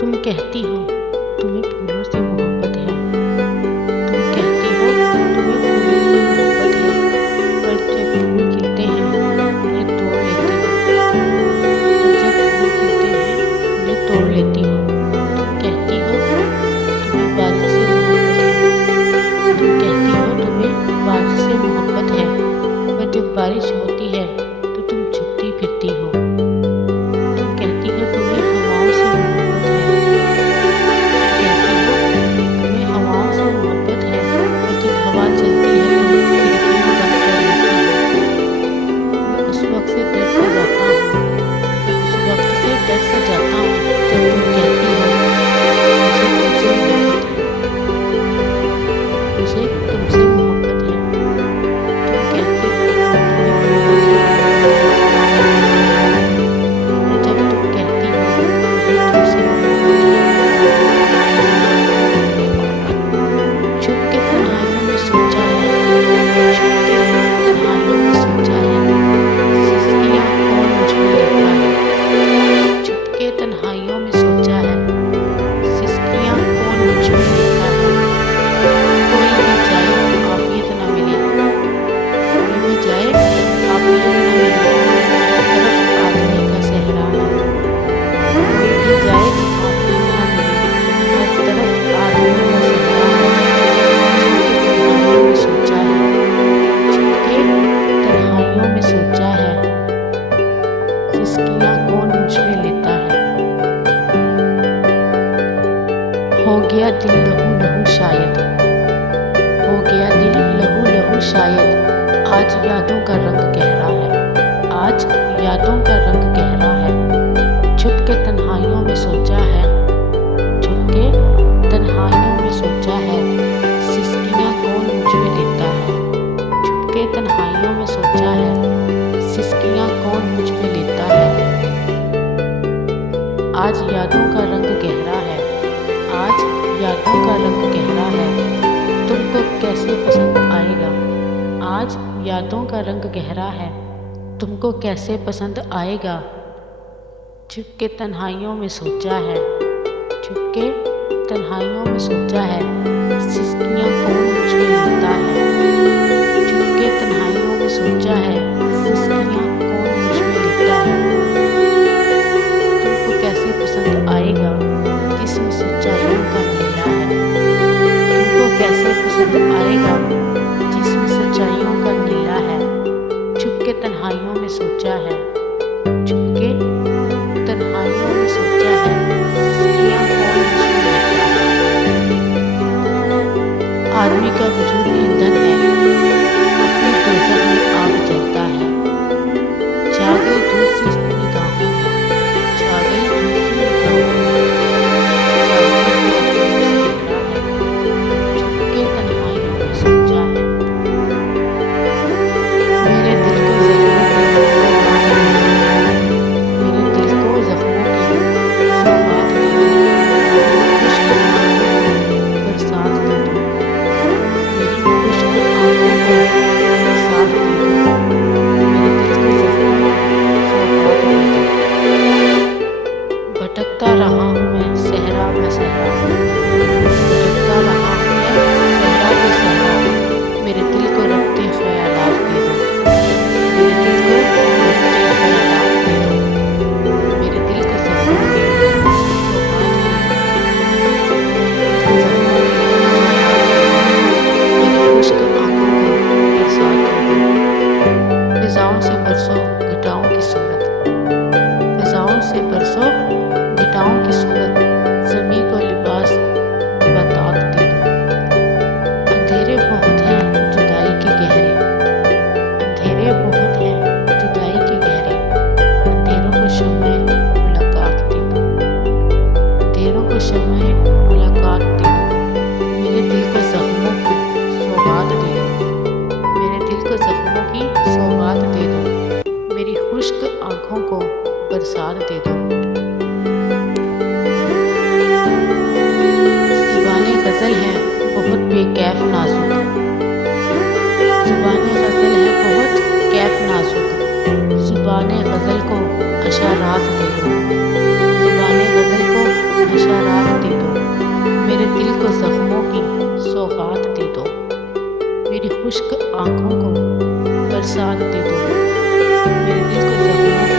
तुम कहती हो तुम्हें फूलों से मोहब्बत है। तुम कहती हो तुम्हें फूलों से मोहब्बत है, पर जब फूल खिलते हैं उन्हें तोड़ लेती हो। पर जब फूल खिलते हैं उन्हें तोड़ लेती हो। तुम कहती हो तुम्हें बारिश से मोहब्बत है। तुम कहती हो तुम्हें बारिश से मोहब्बत है, पर जब बारिश होती है तो तुम छुपती फिरती हो। तुम कहती हो तुम्हें हवाओं से मोहब्बत है। तुम्हें हवाओं से मोहब्बत है, पर जब हवा चलती है तो खिड़कियाँ बंद कर लेती हो। मैं उस वक्त से डर सा जाता हूँ, उस वक्त से डर सा जाता हूँ जब तुम कहती हो मुझे तुमसे मोहब्बत है। मुझे तुमसे मोहब्बत है। तुम कहती हो तुम्हें फूलों से मोहब्बत है, और जब तुम कहती हो मुझे तुमसे मोहब्बत है। छुप के तन्हाइयों में सोचा है, छुप के तन्हाइयों में सोचा है, सिसकियाँ कौन मुझ में लेता है। छुप के तन्हाइयों में सोचा है, सिसकियाँ कौन मुझ में लेता है। कोई भी जाए आफियत न मिले, कोई भी जाए आफियत न मिले, हर तरफ आदमी का सहरा है। कोई भी जाए आफियत न मिले, हर तरफ आदमी का सहरा है। छुप के तन्हाइयों में सोचा है, सिसकियाँ कौन मुझ में लेता है। हो गया दिल लहू लहू शायद, हो गया दिल लहू लहू शायद, आज यादों का रंग गहरा है, आज यादों का रंग गहरा है। छुप के तन्हाइयों में सोचा है, छुप के तन्हाइयों में सोचा है, सिसकियाँ कौन मुझ में लेता है। छुप के तन्हाइयों में सोचा है, सिसकियाँ कौन मुझ में लेता है। आज यादों का रंग गहरा है, आज यादों का रंग गहरा है, तुमको कैसे पसंद आएगा। आज यादों का रंग गहरा है, तुमको कैसे पसंद आएगा। छुप के तन्हाइयों में सोचा है, छुप के तन्हाइयों में सोचा है, सिसकियाँ कौन मुझ में लेता है। छुप के तन्हाइयों में सोचा है, सिसकियाँ कौन मुझ में लेता है। तुमको कैसे पसंद आएगा, जिसमें सच्चाइयों का नीला है। तुमको कैसे पसंद आएगा, जिसमें सच्चाइयों का नीला है। छुप के तन्हाइयों में सोचा है, छुप के तन्हाइयों में सोचा है, सिसकियाँ कौन मुझ में लेता है। आदमी का वजूद ईंधन है, अपनी दोज़ख में आग जलता है। छा गई धूप सी निगाहों में, छा गई धूप सी निगाहों में, छुप के तन्हाइयों में सोचा है। मेरे दिल को ज़ख्मों की सौगात दे दो, मेरे दिल को ज़ख्मों की सौगात दे दो, खुश्क आँखों को बरसात दे दो, मेरी खुश्क आँखों को बरसात दे दो, मेरे दिल को ज़ख्मों की सौगात दे दो। भटकता रहा हूँ मैं सहरा ब सहरा, भटकता रहा हूँ मैं सहरा ब सहरा, मेरे दिल को रखते ख्यालात दे दो, मेरे दिल को रखते ख्यालात दे दो, मेरे दिल को ज़ख्मों की सौगात दे दो, मेरे दिल को ज़ख्मों की सौगात दे दो, मेरी खुश्क आँखों को बरसात दे दो। फिज़ाओं से बरसो घटाओं की सूरत, फिज़ाओं से बरसो घटाओं की सूरत, ज़मीं को लिबास नबातात दे दो। खुश्क आँखों को बरसात दे दो, मेरे दिल को ज़ख्मों